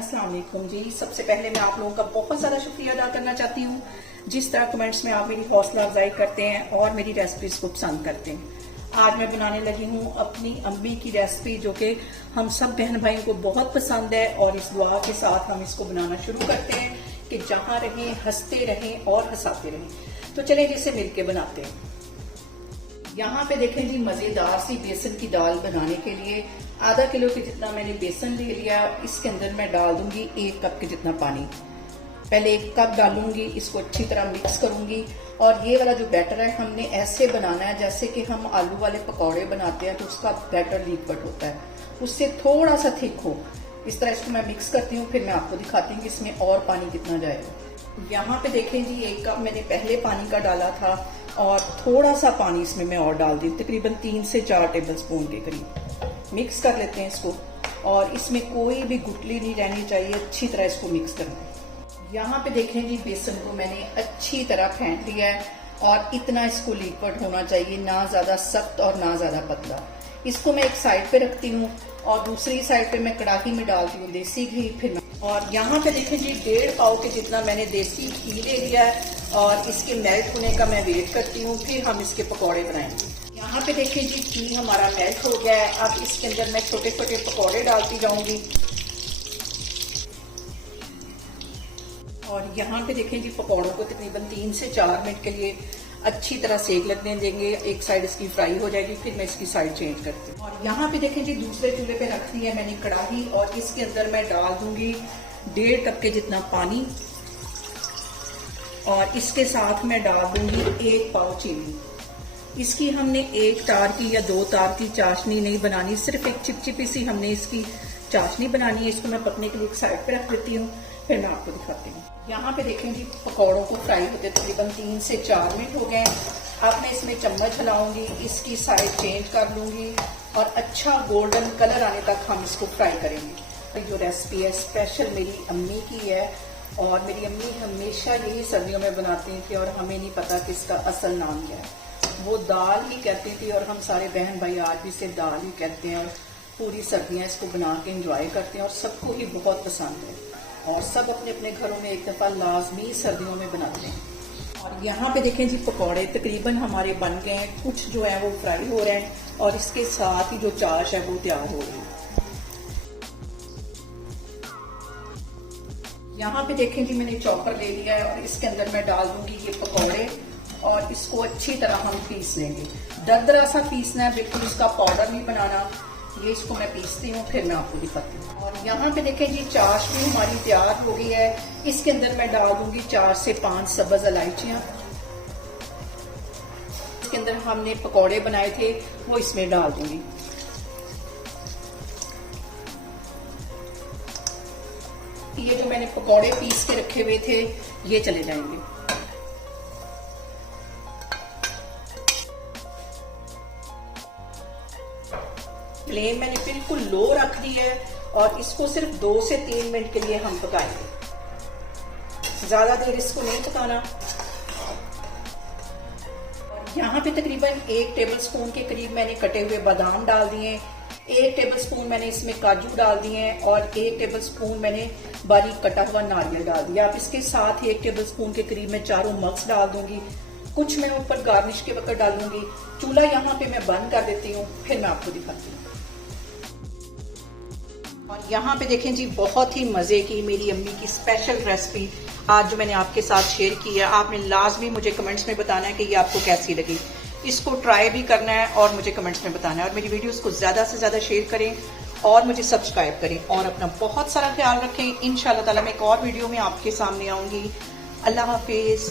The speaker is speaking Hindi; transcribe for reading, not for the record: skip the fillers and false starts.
अस्सलाम वालेकुम जी। सबसे पहले मैं आप लोगों का बहुत ज़्यादा शुक्रिया अदा करना चाहती हूँ जिस तरह कमेंट्स में आप मेरी हौसला अफजाई करते हैं और मेरी रेसिपीज को पसंद करते हैं। आज मैं बनाने लगी हूँ अपनी अम्मी की रेसिपी जो कि हम सब बहन भाइयों को बहुत पसंद है और इस दुआ के साथ हम इसको बनाना शुरू करते हैं कि जहाँ रहें हंसते रहें और हंसाते रहें। तो चलें जिसे मिलके बनाते हैं। यहाँ पे देखें जी, मजेदार सी बेसन की दाल बनाने के लिए आधा किलो के जितना मैंने बेसन ले लिया। इसके अंदर मैं डाल दूंगी 1 कप के जितना पानी। पहले 1 कप डालूंगी, इसको अच्छी तरह मिक्स करूंगी। और ये वाला जो बैटर है हमने ऐसे बनाना है जैसे कि हम आलू वाले पकौड़े बनाते हैं तो उसका बैटर लिक्विड होता है, उससे थोड़ा सा थिक हो। इस तरह इसको मैं मिक्स करती हूँ, फिर मैं आपको दिखाती हूँ कि इसमें और पानी कितना जाएगा। यहाँ पे देखें जी, 1 कप मैंने पहले पानी का डाला था और थोड़ा सा पानी इसमें मैं और डाल दी, तकरीबन 3 से 4 टेबल स्पून के करीब। मिक्स कर लेते हैं इसको और इसमें कोई भी गुठली नहीं रहनी चाहिए, अच्छी तरह इसको मिक्स करना है। यहाँ पे देखें जी, बेसन को मैंने अच्छी तरह फेंट लिया है और इतना इसको लिक्विड होना चाहिए, ना ज्यादा सख्त और ना ज्यादा पतला। इसको मैं एक साइड पे रखती हूँ और दूसरी साइड पे मैं कड़ाही में डालती हूँ देसी घी। फिर और यहाँ पे देखें जी, 1.5 पाव के जितना मैंने देसी घी ले लिया है और इसके मेल्ट होने का मैं वेट करती हूँ, फिर हम इसके पकौड़े बनाएंगे। यहाँ पे देखें जी, घी हमारा मेल्ट हो गया है। अब इसके अंदर मैं छोटे छोटे पकौड़े डालती जाऊंगी। और यहाँ पे देखें जी, पकौड़ों को तकरीबन 3 से 4 मिनट के लिए अच्छी तरह सेक लगने देंगे। एक साइड इसकी फ्राई हो जाएगी, फिर मैं इसकी साइड चेंज करती हूँ। और यहाँ पे देखें जी, दूसरे चूल्हे पे रख दी है मैंने कढ़ाई और इसके अंदर मैं डाल दूंगी 1.5 कप के जितना पानी और इसके साथ मैं डाल दूंगी 1 पाव चीनी। इसकी हमने 1 तार की या 2 तार की चाशनी नहीं बनानी, सिर्फ एक चिपचिपी सी हमने इसकी चाशनी बनानी है। इसको मैं पकने के लिए एक साइड पे रख देती हूँ, फिर मैं आपको दिखाती हूँ। यहाँ पे देखें जी, पकौड़ों को फ्राई होते तकरीबन 3 से 4 मिनट हो गए। अब मैं इसमें चम्मच हिलाऊंगी, इसकी साइड चेंज कर लूंगी और अच्छा गोल्डन कलर आने तक हम इसको फ्राई करेंगे। जो रेसिपी है स्पेशल मेरी अम्मी की है और मेरी अम्मी हमेशा यही सर्दियों में बनाती थी और हमें नहीं पता कि इसका असल नाम क्या है। वो दाल ही कहती थी और हम सारे बहन भाई आज भी इसे दाल ही कहते हैं और पूरी सर्दियाँ इसको बना के एंजॉय करते हैं और सबको ही बहुत पसंद है और सब अपने अपने घरों में एक दफ़ा लाजमी सर्दियों में बनाते हैं। और यहाँ पे देखें जी, पकौड़े तकरीबन हमारे बन गए हैं, कुछ जो है वो फ्राई हो रहे हैं और इसके साथ ही जो चाश है वो तैयार हो रही है। यहाँ पे देखें जी, मैंने चॉपर ले लिया है और इसके अंदर मैं डाल दूंगी ये पकौड़े और इसको अच्छी तरह हम पीस लेंगे। दरदरा सा पीसना है, बिल्कुल इसका पाउडर नहीं बनाना। ये इसको मैं पीसती हूँ, फिर मैं आपको दिखाती हूँ। और यहाँ पे देखें जी, चाश भी हमारी तैयार हो गई है। इसके अंदर मैं डाल दूंगी 4 से 5 सब्ज इलायचियाँ। इसके अंदर हमने पकौड़े बनाए थे वो इसमें डाल दूंगी। ये जो मैंने पकौड़े पीस के रखे हुए थे ये चले जाएंगे। फ्लेम मैंने बिल्कुल लो रख दी है और इसको सिर्फ 2 से 3 मिनट के लिए हम पकाएंगे, ज्यादा देर इसको नहीं पकाना। और यहाँ पे तकरीबन 1 टेबलस्पून के करीब मैंने कटे हुए बादाम डाल दिए, 1 टेबलस्पून मैंने इसमें काजू डाल दिए हैं और 1 टेबलस्पून मैंने बारीक कटा हुआ नारियल डाल दिया। अब इसके साथ 1 टेबलस्पून के करीब मैं चारों मग्स डाल दूंगी, कुछ मैं ऊपर गार्निश के वक्त डालूंगी। चूल्हा यहाँ पे मैं बंद कर देती हूँ, फिर मैं आपको दिखाती हूँ। और यहाँ पे देखें जी, बहुत ही मजे की मेरी अम्मी की स्पेशल रेसिपी आज जो मैंने आपके साथ शेयर की है। आपने लाजमी मुझे कमेंट्स में बताना है कि ये आपको कैसी लगी। इसको ट्राई भी करना है और मुझे कमेंट्स में बताना है। और मेरी वीडियोस को ज्यादा से ज्यादा शेयर करें और मुझे सब्सक्राइब करें और अपना बहुत सारा ख्याल रखें। इंशाल्लाह ताला मैं एक और वीडियो में आपके सामने आऊंगी। अल्लाह हाफिज।